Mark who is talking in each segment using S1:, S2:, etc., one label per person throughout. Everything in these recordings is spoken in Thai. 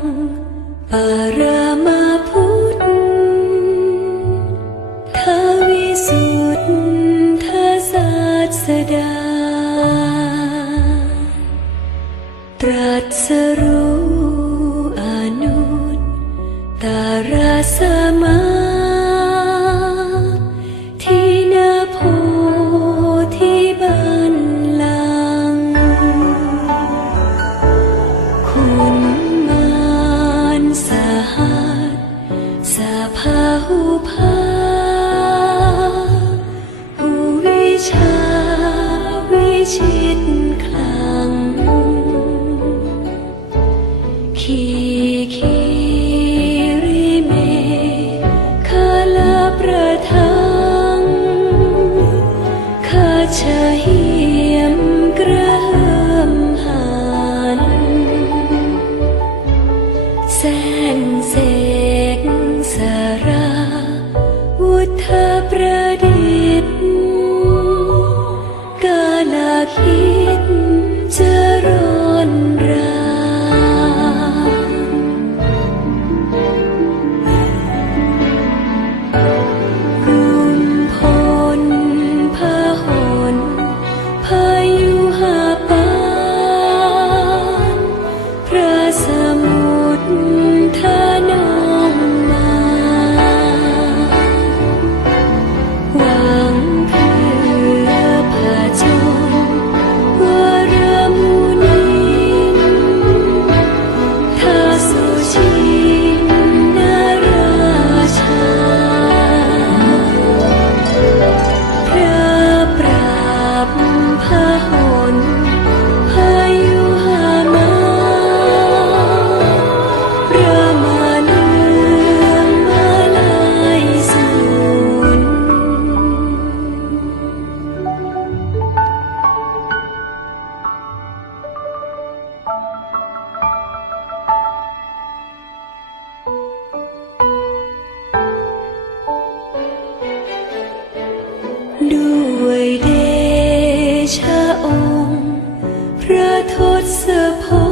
S1: งปารามาพุทธทวิสุทธาศาสดา ตรัสรู้อนุตตารสา สภาหูภาหูวิชาวิชิต berada on disappoint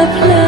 S1: the place.